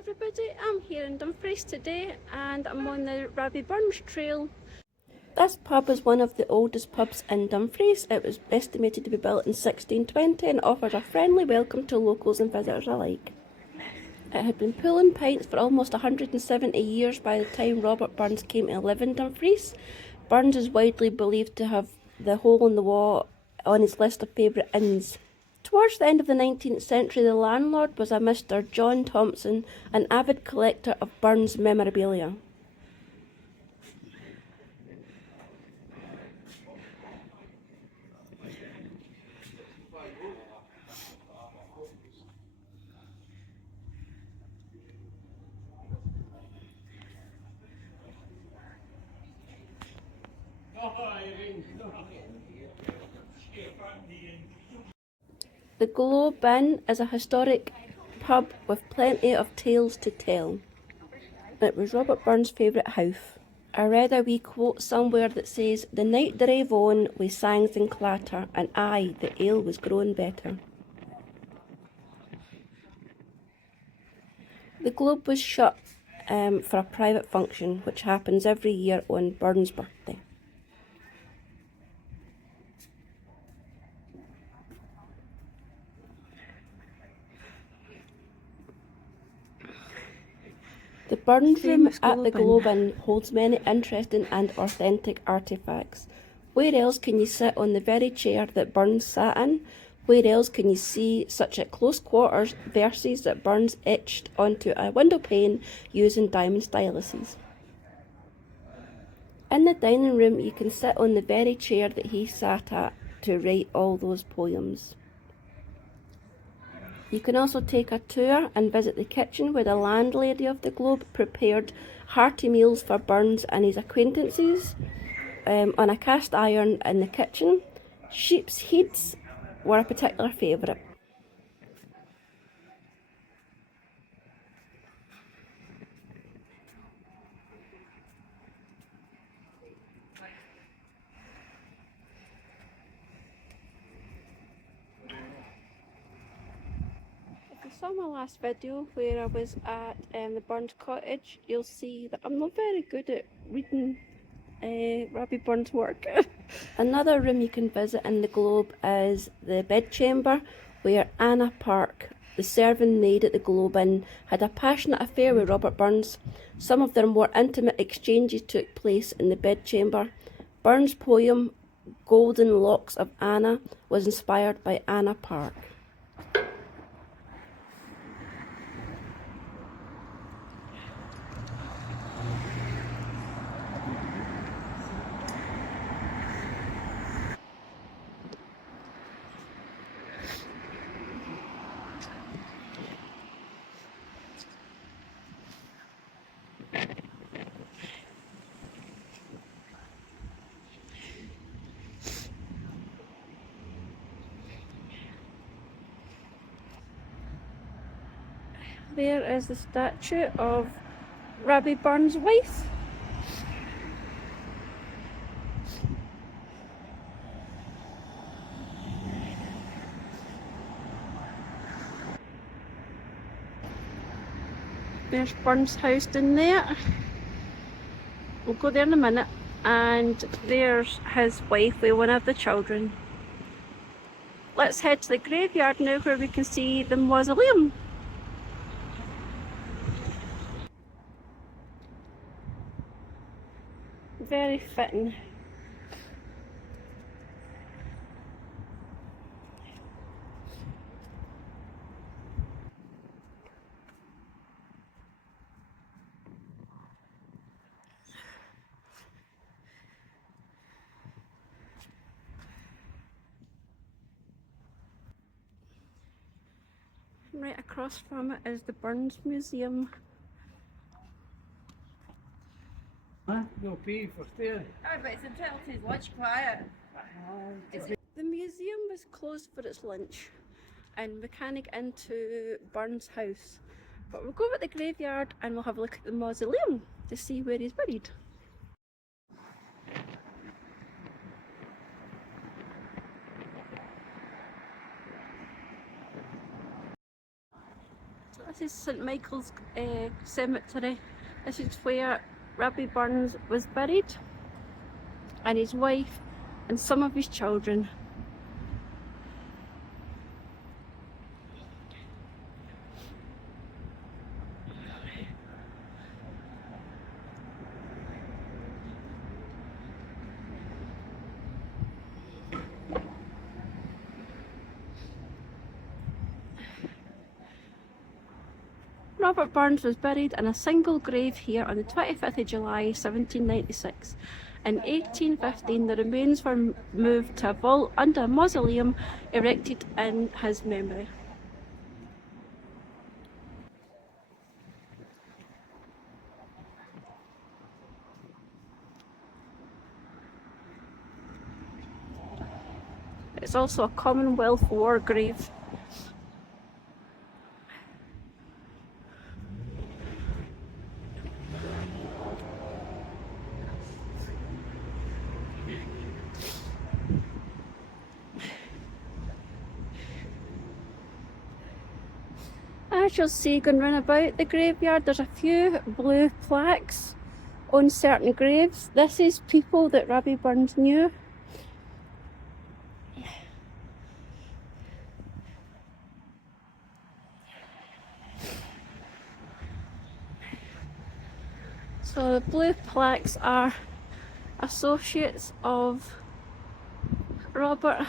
everybody, I'm here in Dumfries today and I'm on the Rabbie Burns Trail. This pub is one of the oldest pubs in Dumfries. It was estimated to be built in 1620 and offers a friendly welcome to locals and visitors alike. It had been pulling pints for almost 170 years by the time Robert Burns came to live in Dumfries. Burns is widely believed to have the hole in the wall on his list of favourite inns. Towards the end of the 19th century, the landlord was a Mr. John Thompson, an avid collector of Burns memorabilia. The Globe Inn is a historic pub with plenty of tales to tell. It was Robert Burns' favourite house. I read a wee quote somewhere that says, "The night drave on wi' sangs and clatter, and aye, the ale was growing better." The Globe was shut for a private function, which happens every year on Burns' birthday. The Burns Room at the Globe Inn holds many interesting and authentic artefacts. Where else can you sit on the very chair that Burns sat in? Where else can you see such at close quarters verses that Burns etched onto a window pane using diamond styluses? In the dining room you can sit on the very chair that he sat at to write all those poems. You can also take a tour and visit the kitchen where the landlady of the Globe prepared hearty meals for Burns and his acquaintances on a cast iron in the kitchen. Sheep's heads were a particular favourite. If you saw my last video where I was at the Burns cottage, you'll see that I'm not very good at reading Rabbie Burns' work. Another room you can visit in the Globe is the bedchamber, where Anna Park, the serving maid at the Globe Inn, had a passionate affair with Robert Burns. Some of their more intimate exchanges took place in the bedchamber. Burns' poem "Golden Locks of Anna" was inspired by Anna Park. There is the statue of Rabbie Burns' wife. There's Burns' house in there. We'll go there in a minute. And there's his wife with one of the children. Let's head to the graveyard now where we can see the mausoleum. Very fitting. Right across from it is the Burns Museum. No pay for staying. Oh, but it's entitled to his lunch quiet. The museum was closed for its lunch and we can't get into Burns' house. But we'll go over to the graveyard and we'll have a look at the mausoleum to see where he's buried. This is St Michael's Cemetery. This is where Robbie Burns was buried, and his wife and some of his children. Robert Burns was buried in a single grave here on the 25th of July 1796. In 1815 the remains were moved to a vault under a mausoleum erected in his memory. It's also a Commonwealth War grave. As you'll see going round about the graveyard, there's a few blue plaques on certain graves. This is people that Robbie Burns knew. So the blue plaques are associates of Robert.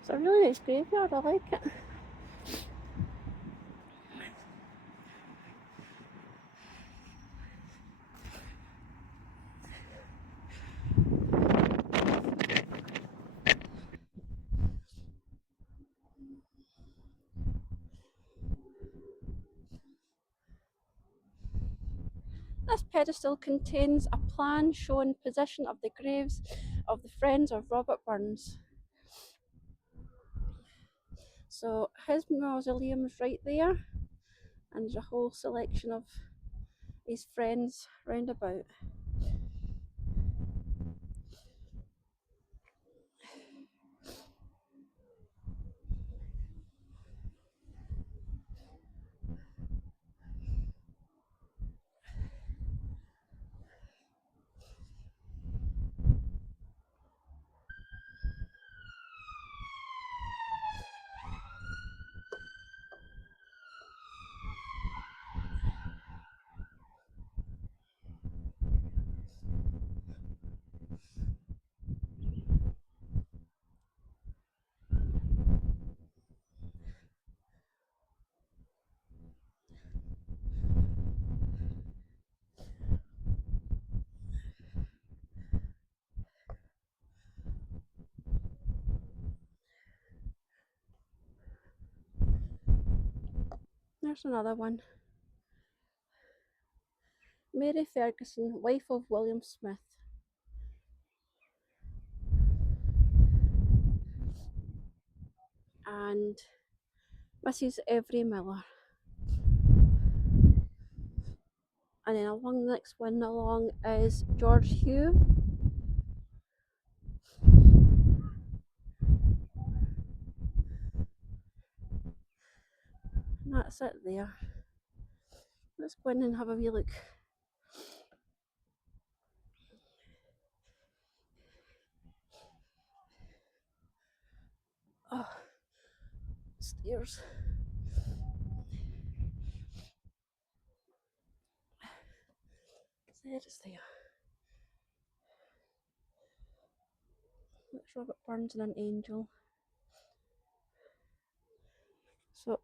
It's a really nice graveyard, I like it. This pedestal contains a plan showing position of the graves of the friends of Robert Burns. So his mausoleum is right there, and there's a whole selection of his friends round about. There's another one. Mary Ferguson, wife of William Smith. And Mrs. Every Miller. And then along the next one along is George Hugh. And that's it there. Let's go in and have a wee look. Oh, stairs. There it's there. That's Robert Burns and an angel. So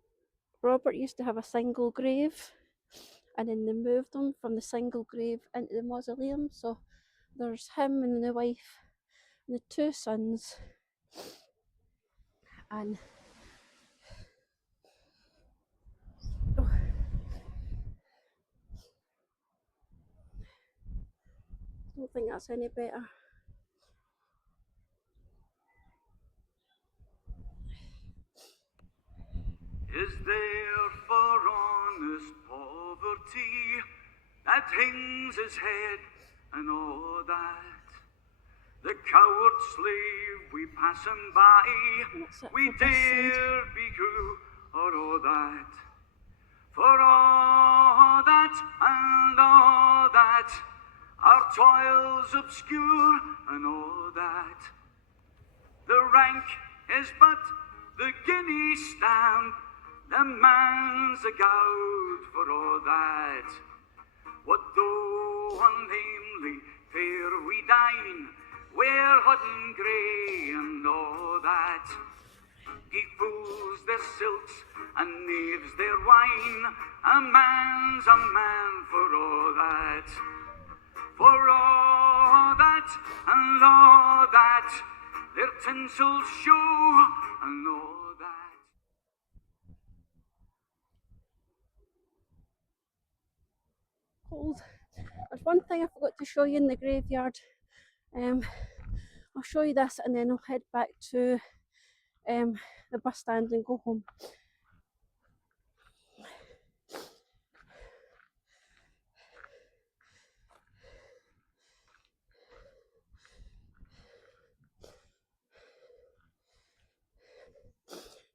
Robert used to have a single grave, and then they moved him from the single grave into the mausoleum. So there's him and the wife and the two sons, and oh, I don't think that's any better. Is there for honest poverty that hangs his head and all that? The coward slave we pass him by, we dare be who or all that. For all that and all that, our toils obscure and all that, the rank is but the guinea stamp, the man's a gowd for all that. What though unlamely fair we dine, wear hodden grey and all that. Give fools their silks and knaves their wine, a man's a man for all that. For all that and all that, their tinsel show and all that. Cold. There's one thing I forgot to show you in the graveyard. I'll show you this and then I'll head back to the bus stand and go home.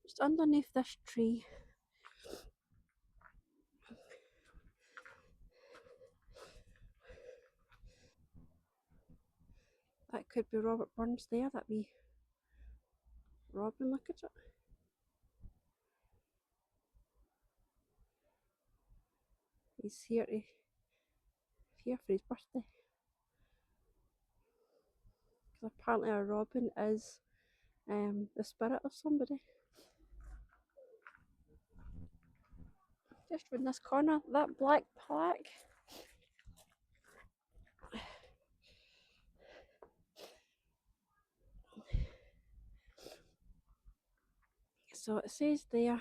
Just underneath this tree. That could be Robert Burns there, that wee robin, look at it. He's here for his birthday. Because apparently a robin is the spirit of somebody. Just round this corner, that black plaque. So it says there,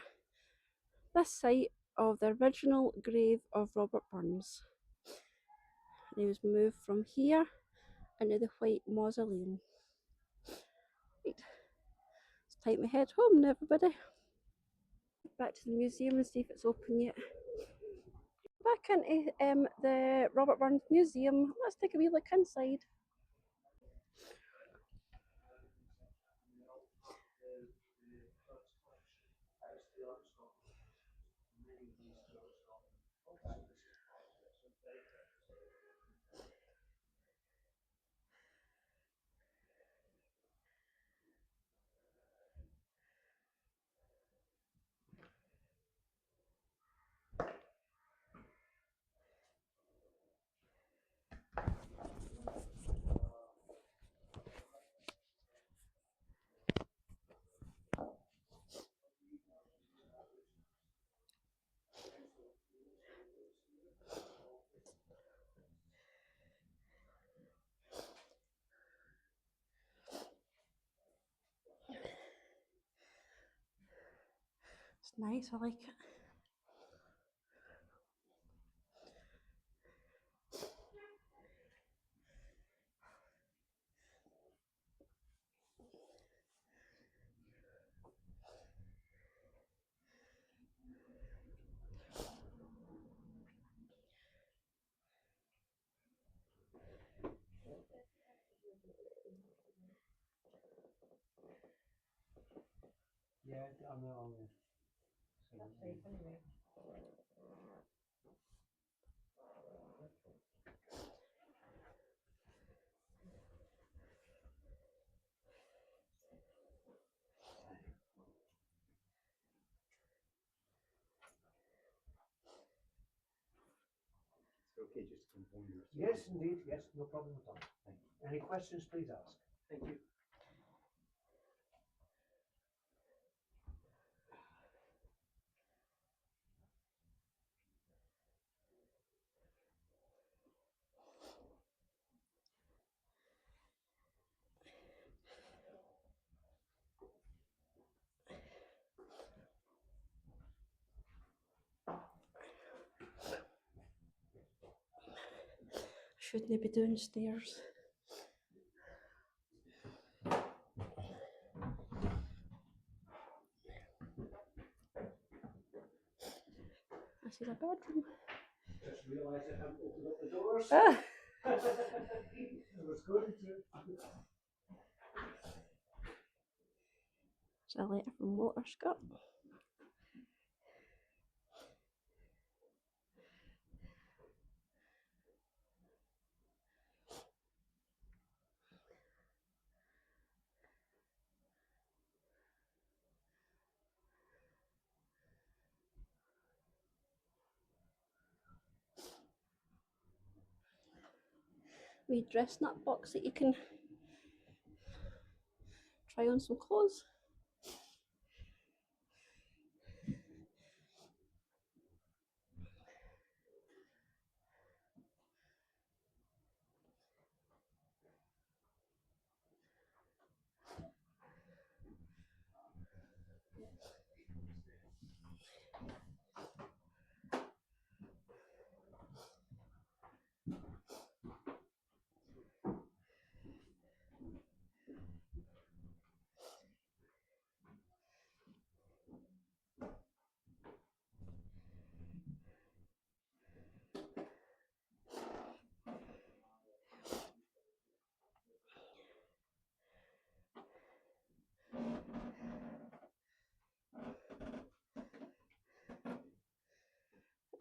this site of the original grave of Robert Burns. And he was moved from here into the White Mausoleum. Right, it's time to head home now, everybody. Back to the museum and see if it's open yet. Back into the Robert Burns Museum. Let's take a wee look inside. It's nice, I like it. Yeah, I'm not on there. That's safe anyway. Okay, just to confirm your. Yes, indeed, yes, no problem at all. Any questions, please ask. Thank you. Shouldn't be downstairs. This is a bedroom. Just realised I haven't opened up the doors. Ah, I was going to. it's a letter from Walter Scott. wee dress nut box that you can try on some clothes.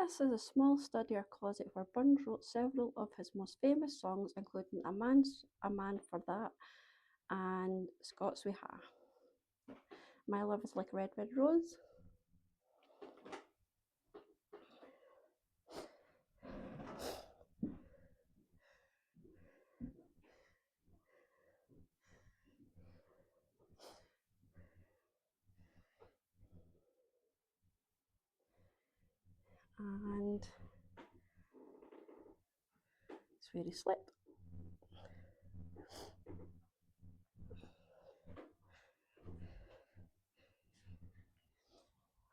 This is a small study or closet where Burns wrote several of his most famous songs, including A Man for That and Scots We Ha. My Love is Like a Red, Red Rose. And it's where he slept.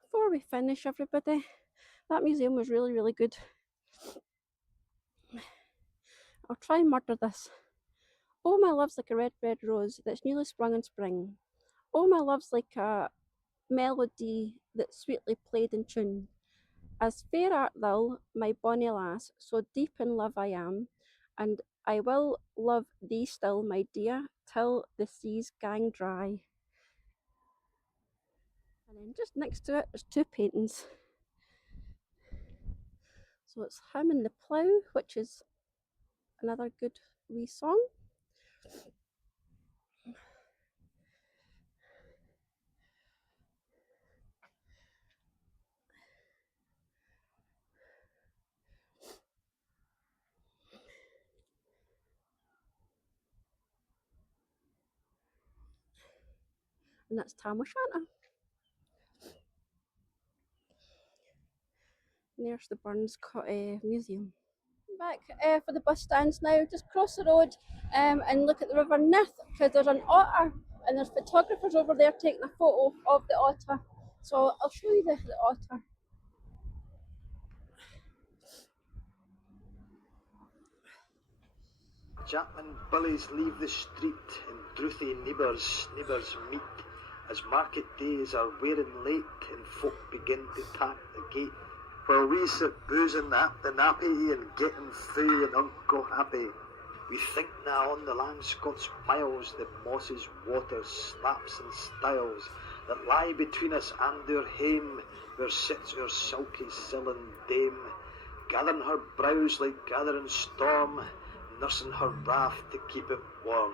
Before we finish, everybody, that museum was really, really good. I'll try and murder this. Oh, my love's like a red, red rose that's newly sprung in spring. Oh, my love's like a melody that's sweetly played in tune. As fair art thou, my bonny lass, so deep in love I am, and I will love thee still, my dear, till the seas gang dry. And then just next to it, there's two paintings. So it's him and the plough, which is another good wee song. And that's Tam O'Shanter. And there's the Burns Museum. Back for the bus stands now, just cross the road and look at the River Nith, because there's an otter and there's photographers over there taking a photo of the otter. So I'll show you the otter. Chapman bullies leave the street and drouthy neighbours meet, as market days are wearing late and folk begin to tap the gate, while we sit boozing at the nappy and getting fou and unco happy. We think now on the land Scots miles, the mosses water slaps and stiles that lie between us and our hame, where sits our sulky sillen dame, gathering her brows like gathering storm, nursing her wrath to keep it warm.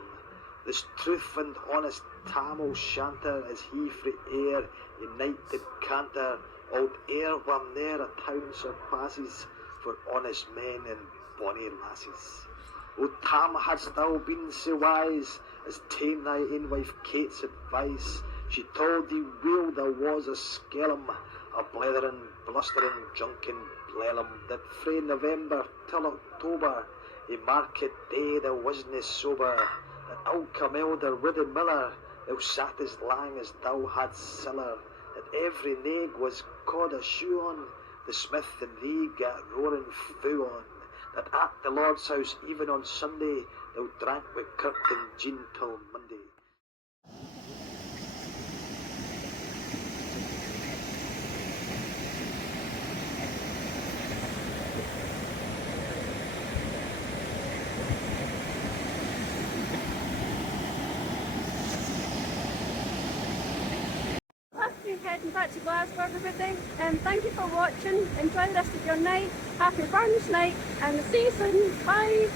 This truth and honest Tam O'Shanter, as he frae air in night did canter, old air where ne'er a town surpasses for honest men and bonny lasses. O Tam, hadst thou been so wise as ta'en thy ain wife Kate's advice, she told thee weel there was a skellum, a blethering, blustering, drunken blellum, that frae November till October, a market day there wasna sober, that old Camelder with the miller, thou sat as lang as thou hadst siller, that every naig was caught a shoe on, the smith and thee gat roaring fou on, that at the Lord's house even on Sunday thou drank with Kirk and Jean till Monday. We're heading back to Glasgow, everybody. Thank you for watching. Enjoy the rest of your night. Happy Burns night, and see you soon. Bye.